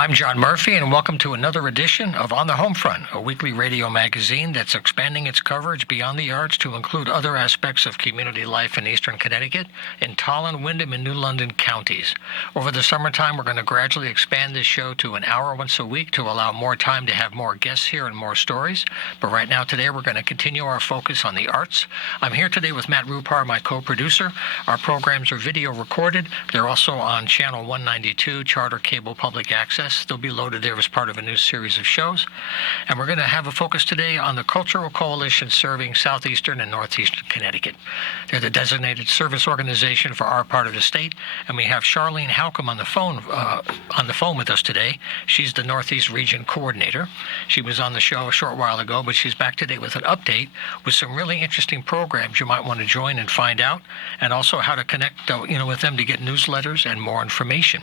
I'm John Murphy, and welcome to another edition of On the Homefront, a weekly radio magazine that's expanding its coverage beyond the arts to include other aspects of community life in eastern Connecticut, in Tolland, Windham, and New London counties. Over the summertime, we're going to gradually expand this show to an hour once a week to allow more time to have more guests here and more stories. But right now, today, we're going to continue our focus on the arts. I'm here today with Matt Rupar, my co-producer. Our programs are video recorded. They're also on Channel 192, Charter Cable Public Access. They'll be loaded there as part of a new series of shows. And we're going to have a focus today on the Cultural Coalition serving southeastern and northeastern Connecticut. They're the designated service organization for our part of the state, and we have Charlene Halcomb on the phone with us today. She's the Northeast Region Coordinator. She was on the show a short while ago, but she's back today with an update with some really interesting programs you might want to join and find out, and also how to connect with them to get newsletters and more information.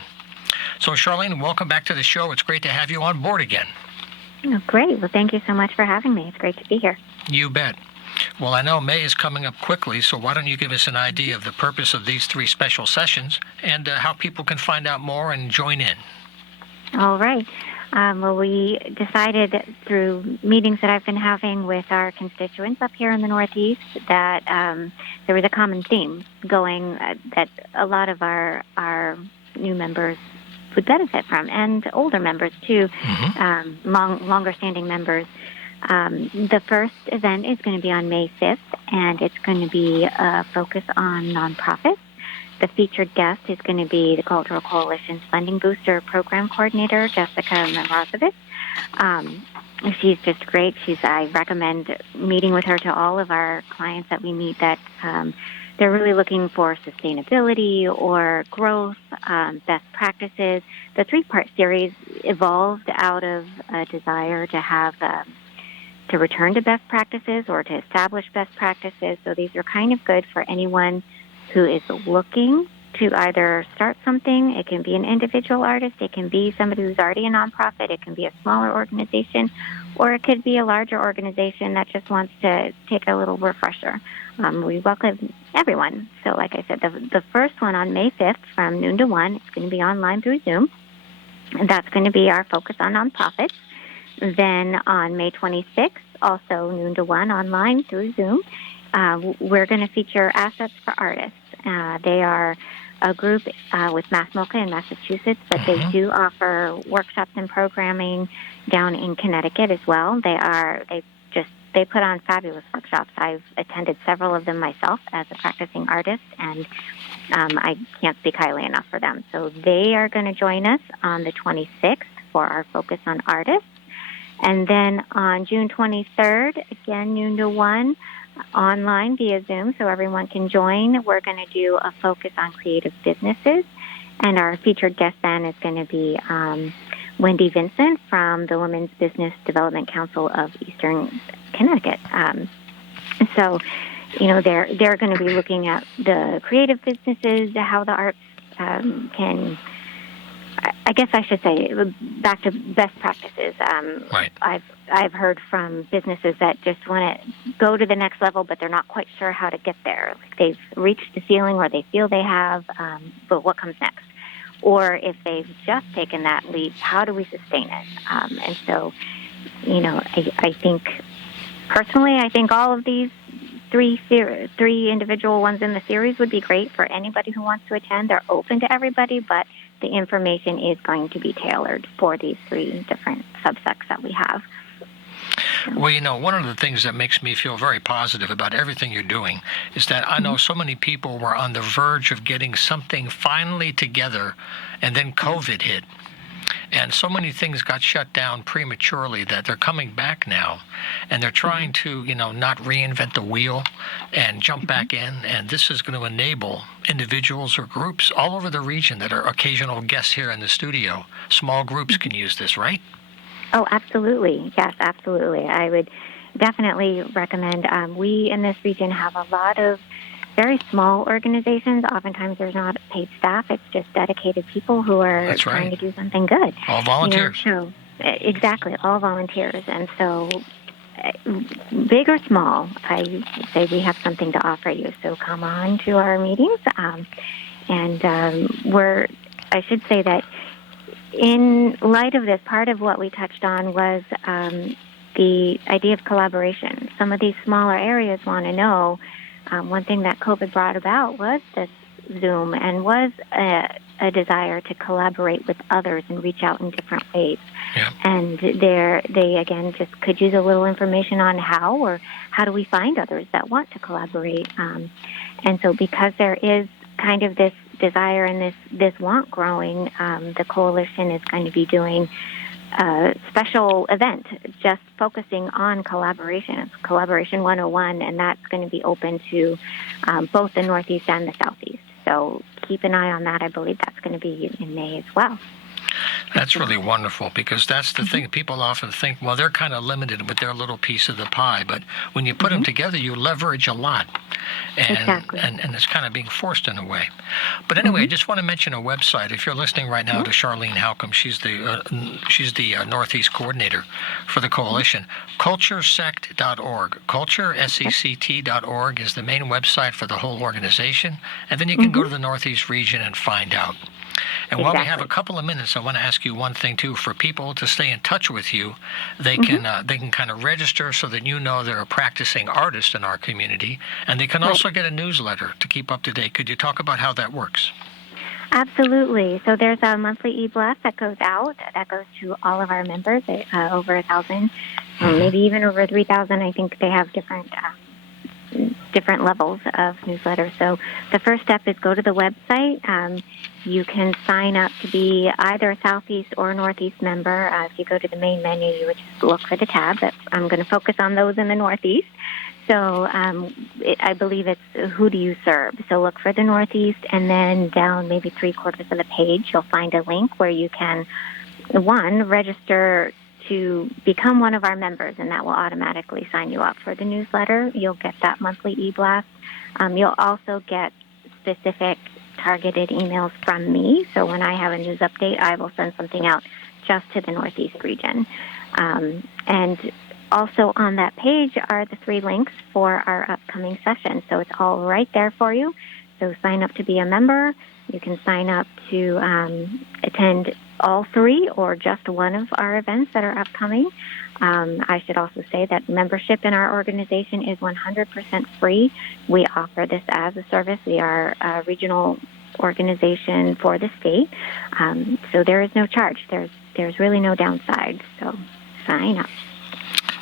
So, Charlene, welcome back to the show. It's great to have you on board again. Oh, great. Well, thank you so much for having me. It's great to be here. You bet. Well, I know May is coming up quickly, so why don't you give us an idea of the purpose of these three special sessions and how people can find out more and join in? All right. Well, we decided through meetings that I've been having with our constituents up here in the Northeast that there was a common theme going that a lot of our new members would benefit from, and older members too, longer-standing members. The first event is going to be on May 5th, and it's going to be a focus on nonprofits. The featured guest is going to be the Cultural Coalition's Funding Booster Program Coordinator, Jessica Mrazovich. She's just great. I recommend meeting with her to all of our clients that we meet that they're really looking for sustainability or growth, best practices. The three-part series evolved out of a desire to have to return to best practices or to establish best practices. So these are kind of good for anyone who is looking to either start something. It can be an individual artist. It can be somebody who's already a nonprofit. It can be a smaller organization, or it could be a larger organization that just wants to take a little refresher. We welcome everyone. So like I said, the first one on May 5th from noon to 1, it's going to be online through Zoom. And that's going to be our focus on nonprofits. Then on May 26th, also noon to 1 online through Zoom, we're going to feature Assets for Artists. They are a group with MassMocha in Massachusetts, but they do offer workshops and programming down in Connecticut as well. They put on fabulous workshops. I've attended several of them myself as a practicing artist, and I can't speak highly enough for them. So they are going to join us on the 26th for our focus on artists. And then on June 23rd, again, noon to 1, online via Zoom, so everyone can join. We're going to do a focus on creative businesses, and our featured guest then is going to be Wendy Vincent from the Women's Business Development Council of Eastern Connecticut. So, they're going to be looking at the creative businesses, how the arts can. I guess I should say back to best practices. Right. I've heard from businesses that just want to go to the next level, but they're not quite sure how to get there. Like they've reached the ceiling, or they feel they have, but what comes next? Or if they've just taken that leap, how do we sustain it? And so, I think personally, I think all of these three individual ones in the series would be great for anybody who wants to attend. They're open to everybody, but the information is going to be tailored for these three different subsects that we have. Well, one of the things that makes me feel very positive about everything you're doing is that I know so many people were on the verge of getting something finally together, and then COVID hit. And so many things got shut down prematurely that they're coming back now, and they're trying to, not reinvent the wheel and jump back in. And this is going to enable individuals or groups all over the region that are occasional guests here in the studio. Small groups can use this, right? Oh, absolutely. Yes, absolutely. I would definitely recommend. We in this region have a lot of very small organizations. Oftentimes there's not paid staff. It's just dedicated people who are trying to do something good. All volunteers. Exactly, all volunteers. And so big or small, I say we have something to offer you. So come on to our meetings. I should say that in light of this, part of what we touched on was the idea of collaboration. Some of these smaller areas want to know. One thing that COVID brought about was this Zoom, and was a desire to collaborate with others and reach out in different ways. Yeah. And they again just could use a little information on how do we find others that want to collaborate. And so because there is kind of this desire and this want growing, the coalition is going to be doing a special event just focusing on collaboration. It's Collaboration 101, and that's going to be open to both the Northeast and the Southeast. So keep an eye on that. I believe that's going to be in May as well. That's really wonderful, because that's the thing. People often think, well, they're kind of limited with their little piece of the pie. But when you put them together, you leverage a lot. And, Exactly. and it's kind of being forced in a way. But anyway, I just want to mention a website. If you're listening right now to Charlene Halcomb, she's the Northeast coordinator for the coalition. Culturesect.org. Culturesect.org is the main website for the whole organization. And then you can go to the Northeast region and find out. And while we have a couple of minutes, I want to ask you one thing too. For people to stay in touch with you, they can kind of register so that you know they're a practicing artist in our community, and they can also get a newsletter to keep up to date. Could you talk about how that works? Absolutely. So there's a monthly e-blast that goes out. That goes to all of our members, over 1,000, maybe even over 3,000. I think they have different levels of newsletters. So the first step is go to the website. You can sign up to be either a Southeast or Northeast member. If you go to the main menu, you would just look for the tab. I'm going to focus on those in the Northeast. So I believe it's who do you serve. So look for the Northeast, and then down maybe 3/4 of the page, you'll find a link where you can, register to become one of our members, and that will automatically sign you up for the newsletter. You'll get that monthly e-blast. You'll also get specific targeted emails from me. So when I have a news update, I will send something out just to the Northeast region. And also on that page are the 3 links for our upcoming session. So it's all right there for you. So sign up to be a member. You can sign up to attend all 3 or just one of our events that are upcoming. I should also say that membership in our organization is 100% free. We offer this as a service. We are a regional organization for the state, so there is no charge. There's really no downside. So sign up.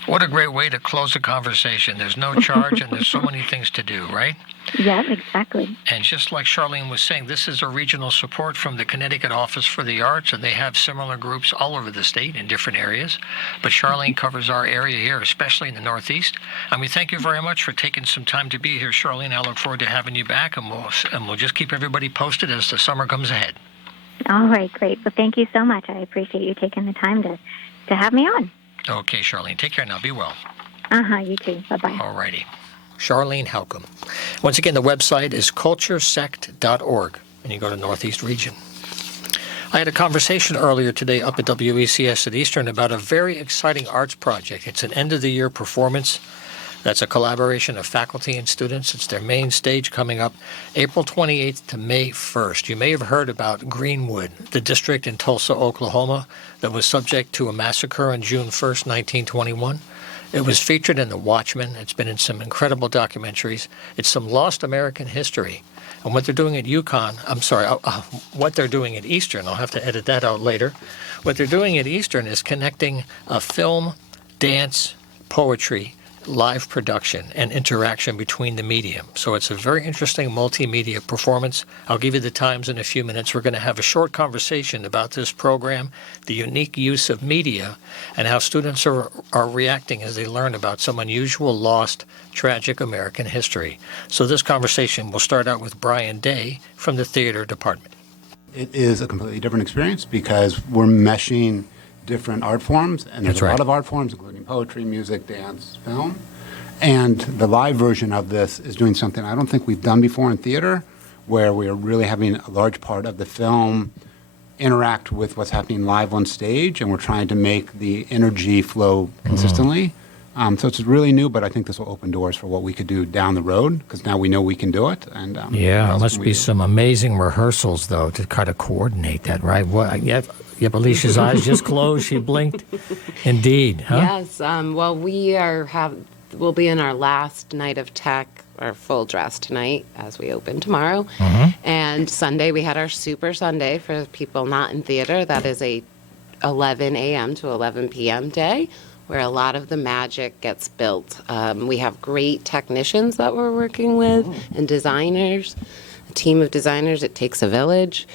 What a great way to close a conversation. There's no charge, and there's so many things to do, right? Yeah, exactly. And just like Charlene was saying, this is a regional support from the Connecticut Office for the Arts, and they have similar groups all over the state in different areas. But Charlene covers our area here, especially in the Northeast. And we thank you very much for taking some time to be here, Charlene. I look forward to having you back, and we'll just keep everybody posted as the summer comes ahead. All right, great. Well, thank you so much. I appreciate you taking the time to have me on. Okay, Charlene. Take care now. Be well. You too. Bye-bye. All righty. Charlene Halcomb. Once again, the website is culturesect.org, and you go to Northeast Region. I had a conversation earlier today up at WECS at Eastern about a very exciting arts project. It's an end-of-the-year performance. That's a collaboration of faculty and students. It's their main stage coming up April 28th to May 1st. You may have heard about Greenwood, the district in Tulsa, Oklahoma, that was subject to a massacre on June 1st, 1921. It was featured in The Watchmen. It's been in some incredible documentaries. It's some lost American history. And what they're doing at what they're doing at Eastern, I'll have to edit that out later. What they're doing at Eastern is connecting film, dance, poetry, live production, and interaction between the medium. So it's a very interesting multimedia performance. I'll give you the times in a few minutes. We're going to have a short conversation about this program, the unique use of media, and how students are reacting as they learn about some unusual, lost, tragic American history. So this conversation will start out with Brian Day from the theater department. It is a completely different experience because we're meshing different art forms, and there's a lot of art forms, including poetry, music, dance, film. And the live version of this is doing something I don't think we've done before in theater, where we are really having a large part of the film interact with what's happening live on stage, and we're trying to make the energy flow consistently. So it's really new, but I think this will open doors for what we could do down the road, because now we know we can do it. And what Yeah, it else must can we be do? some amazing rehearsals, though, to kind of coordinate that, right? Yep, Alicia's eyes just closed. She blinked. Indeed, huh? Yes. Well, we'll be in our last night of tech, our full dress tonight as we open tomorrow. And Sunday we had our Super Sunday for people not in theater. That is a 11 a.m. to 11 p.m. day, where a lot of the magic gets built. We have great technicians that we're working with and designers, a team of designers. It takes a village.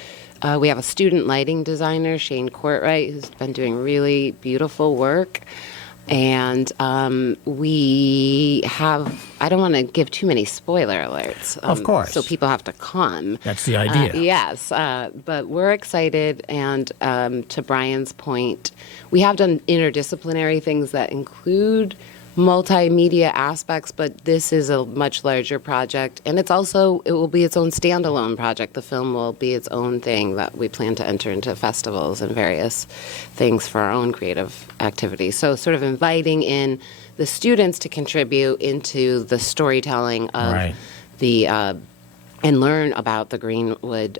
We have a student lighting designer, Shane Courtwright, who's been doing really beautiful work. And we have, I don't want to give too many spoiler alerts. Of course. So people have to come. That's the idea. Yes, but we're excited, and to Brian's point, we have done interdisciplinary things that include multimedia aspects, but this is a much larger project, and it will be its own standalone project. The film will be its own thing that we plan to enter into festivals and various things for our own creative activities. So sort of inviting in the students to contribute into the storytelling of Right. the and learn about the Greenwood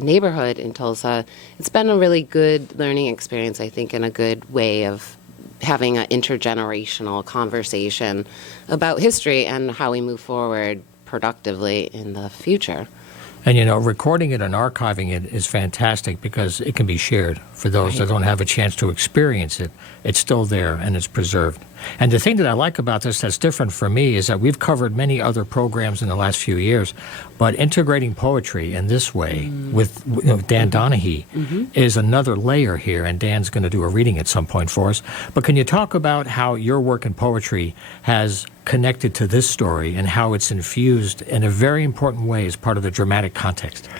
neighborhood in Tulsa. It's been a really good learning experience, I think, and a good way of having an intergenerational conversation about history and how we move forward productively in the future. And, recording it and archiving it is fantastic because it can be shared for those that don't have a chance to experience it. It's still there and it's preserved. And the thing that I like about this that's different for me is that we've covered many other programs in the last few years, but integrating poetry in this way with Dan Donahue is another layer here, and Dan's going to do a reading at some point for us. But can you talk about how your work in poetry has connected to this story and how it's infused in a very important way as part of the dramatic context?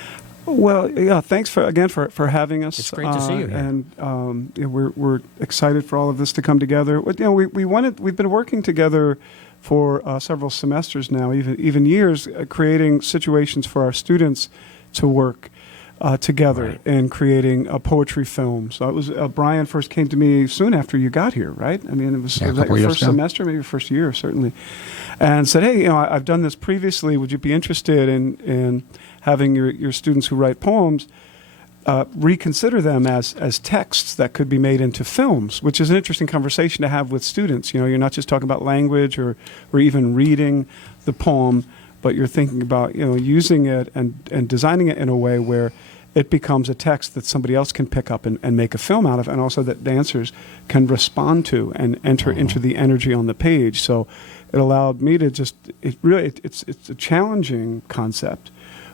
Well, yeah, thanks for having us. It's great to see you here. And we're excited for all of this to come together. We've been working together for several semesters now, even years, creating situations for our students to work together in creating a poetry film. So it was Brian first came to me soon after you got here, right? I mean, was that your first semester, maybe your first year, certainly, and said, "Hey, I've done this previously. Would you be interested in having your students who write poems reconsider them as texts that could be made into films?" Which is an interesting conversation to have with students. You're not just talking about language or even reading the poem, but you're thinking about using it and designing it in a way where it becomes a text that somebody else can pick up and make a film out of, and also that dancers can respond to and enter into the energy on the page. So it allowed me to it's a challenging concept,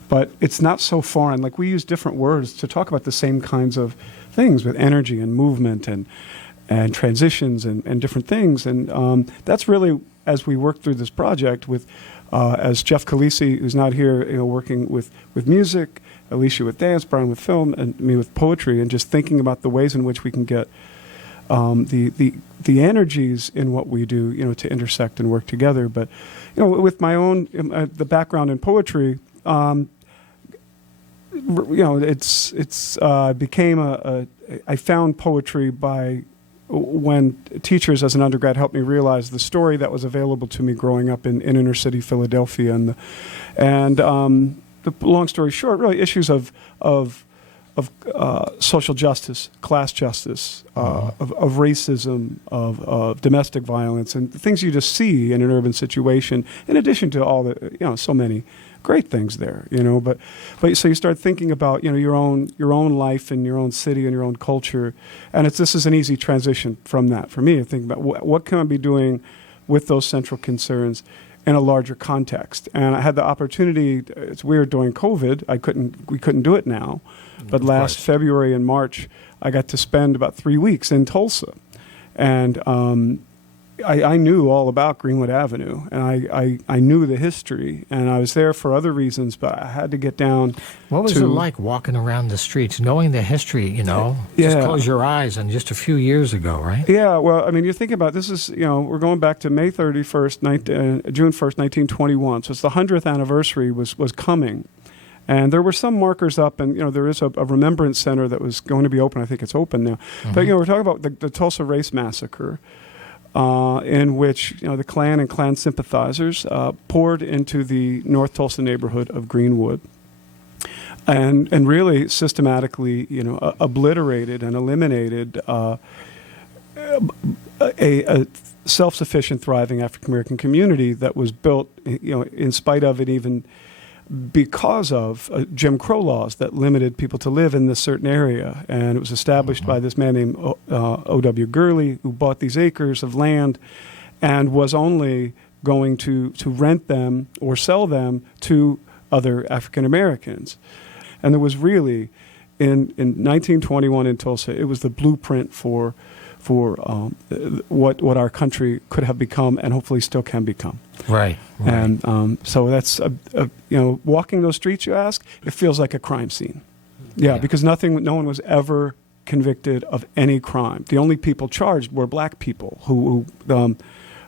but it's not so foreign. Like, we use different words to talk about the same kinds of things with energy and movement and transitions and different things. And that's really, as we work through this project with, as Jeff Khaleesi, who's not here, working with music, Alicia with dance, Brian with film, and me with poetry, and just thinking about the ways in which we can get the energies in what we do, to intersect and work together. But, with my own the background in poetry, it's became I found poetry when teachers as an undergrad helped me realize the story that was available to me growing up in inner city Philadelphia, and the long story short, really issues of social justice, class justice, of racism, of domestic violence, and the things you just see in an urban situation. In addition to all the so many great things there, but so you start thinking about your own life and your own city and your own culture, and this is an easy transition from that for me to think about what can I be doing with those central concerns in a larger context. And I had the opportunity. It's weird, during COVID, we couldn't do it now, but last February and March I got to spend about 3 weeks in Tulsa, and I knew all about Greenwood Avenue, and I knew the history, and I was there for other reasons, but I had to get down. What was it like walking around the streets, knowing the history, Just close your eyes on just a few years ago, right? Yeah, well, I mean, you're thinking about this is, we're going back to May 31st, June 1st, 1921, so it's the 100th anniversary was coming. And there were some markers up, and there is a remembrance center that was going to be open. I think it's open now. But we're talking about the Tulsa Race Massacre. in which the Klan and Klan sympathizers poured into the North Tulsa neighborhood of Greenwood, and really systematically obliterated and eliminated a self-sufficient, thriving African American community that was built in spite of, and even because of, Jim Crow laws that limited people to live in this certain area. And it was established by this man named O.W. Gurley, who bought these acres of land and was only going to rent them or sell them to other African Americans. And there was really, in 1921 in Tulsa, it was the blueprint for what our country could have become and hopefully still can become. Right. And so that's walking those streets. You ask, it feels like a crime scene. Yeah, because no one was ever convicted of any crime. The only people charged were black people who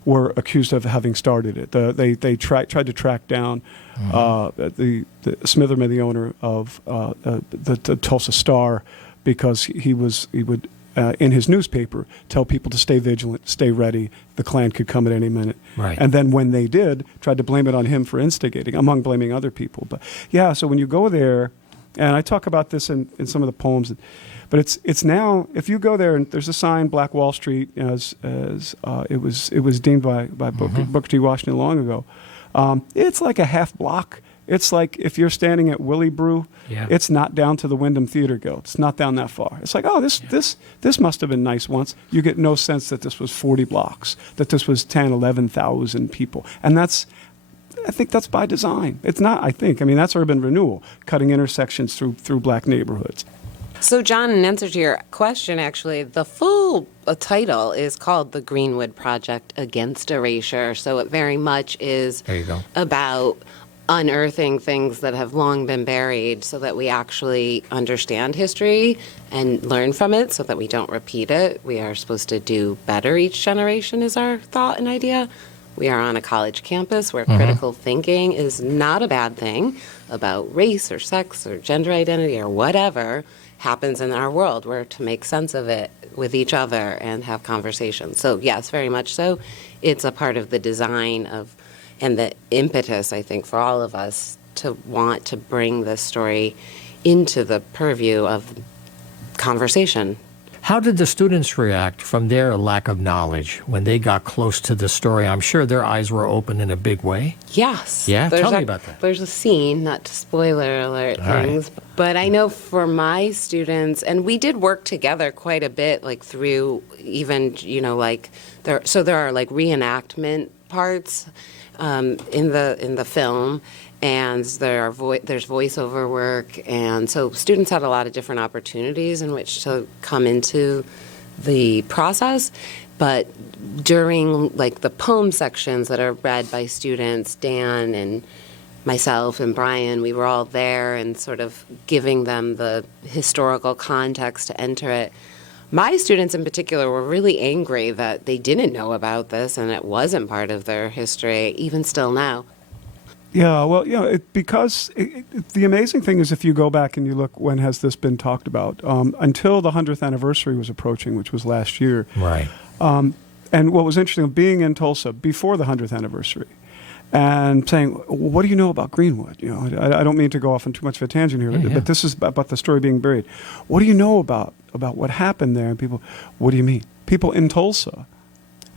were accused of having started it. They tried to track down the Smitherman, the owner of the Tulsa Star, because he would. In his newspaper, tell people to stay vigilant, stay ready. The Klan could come at any minute. Right. And then when they did, tried to blame it on him for instigating, among blaming other people. But yeah, so when you go there, and I talk about this in some of the poems, but it's now, if you go there and there's a sign, Black Wall Street, as it was deemed by Booker T. Washington long ago. It's like a half block. It's like if you're standing at Willie Brew, it's not down to the Wyndham Theater Guild. It's not down that far. It's like, this must have been nice once. You get no sense that this was 40 blocks, that this was 10, 11,000 people. And I think that's by design. It's not, I mean, that's urban renewal, cutting intersections through black neighborhoods. So, John, in answer to your question, actually, the full title is called The Greenwood Project Against Erasure. So it very much is about unearthing things that have long been buried so that we actually understand history and learn from it so that we don't repeat it. We are supposed to do better each generation is our thought and idea. We are on a college campus where critical thinking is not a bad thing about race or sex or gender identity or whatever happens in our world. We're to make sense of it with each other and have conversations. So yes, very much so. It's a part of the design of and the impetus, I think, for all of us to want to bring this story into the purview of conversation. How did the students react from their lack of knowledge when they got close to the story? I'm sure their eyes were open in a big way. Yes. Yeah? Tell me about that. There's a scene, not to spoiler alert things, but I know for my students, and we did work together quite a bit, like through even, there are like reenactment parts in the film, and there's voiceover work, and so students had a lot of different opportunities in which to come into the process. But during like the poem sections that are read by students, Dan and myself and Brian, we were all there and sort of giving them the historical context to enter it. My students in particular were really angry that they didn't know about this and it wasn't part of their history, even still now. Yeah, well, because the amazing thing is if you go back and you look, when has this been talked about? Until the 100th anniversary was approaching, which was last year. Right. And what was interesting, being in Tulsa before the 100th anniversary, and saying, what do you know about Greenwood? I don't mean to go off on too much of a tangent here, but this is about the story being buried. What do you know about what happened there? And people, what do you mean? People in Tulsa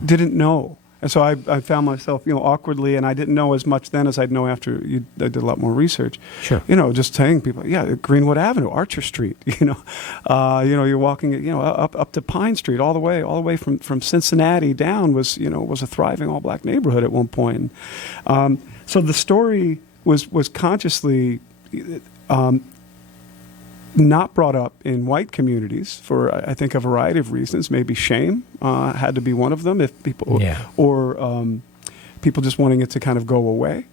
didn't know. And so I found myself, awkwardly, and I didn't know as much then as I'd know after I did a lot more research. Sure. Just saying people, Greenwood Avenue, Archer Street, you're walking, up to Pine Street, all the way from Cincinnati down was a thriving all black neighborhood at one point. So the story was consciously not brought up in white communities for, I think, a variety of reasons. Maybe shame had to be one of them, if people, or people just wanting it to kind of go away.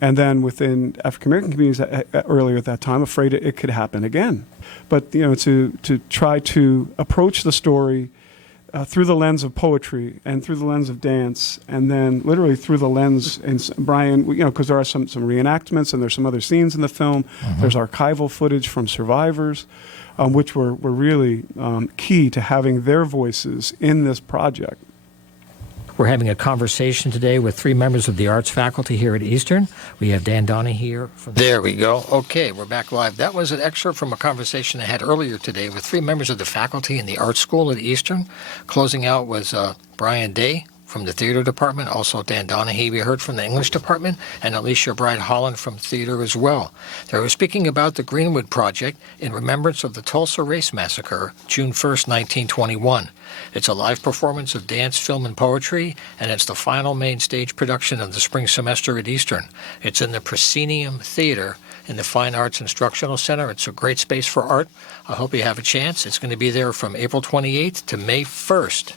And then within African American communities earlier at that time, afraid it could happen again. But to try to approach the story through the lens of poetry and through the lens of dance, and then literally through the lens, and Brian, because there are some reenactments and there's some other scenes in the film. There's archival footage from survivors, which were really key to having their voices in this project. We're having a conversation today with 3 members of the arts faculty here at Eastern. We have Dan Donahue here. There we go. Okay, we're back live. That was an excerpt from a conversation I had earlier today with 3 members of the faculty in the art school at Eastern. Closing out was Brian Day from the theater department, also Dan Donahue we heard from the English department, and Alicia Bride Holland from theater as well. They were speaking about the Greenwood Project in remembrance of the Tulsa Race Massacre, June 1st, 1921. It's a live performance of dance, film, and poetry, and it's the final main stage production of the spring semester at Eastern. It's in the Proscenium Theater in the Fine Arts Instructional Center. It's a great space for art. I hope you have a chance. It's going to be there from April 28th to May 1st.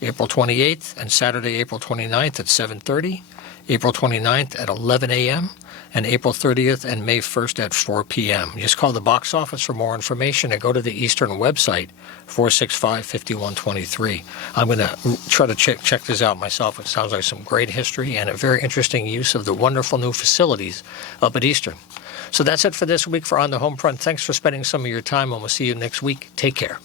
April 28th and Saturday, April 29th at 7:30, April 29th at 11 a.m., and April 30th and May 1st at 4 p.m. Just call the box office for more information and go to the Eastern website, 465-5123. I'm going to try to check this out myself. It sounds like some great history and a very interesting use of the wonderful new facilities up at Eastern. So that's it for this week for On the Homefront. Thanks for spending some of your time, and we'll see you next week. Take care.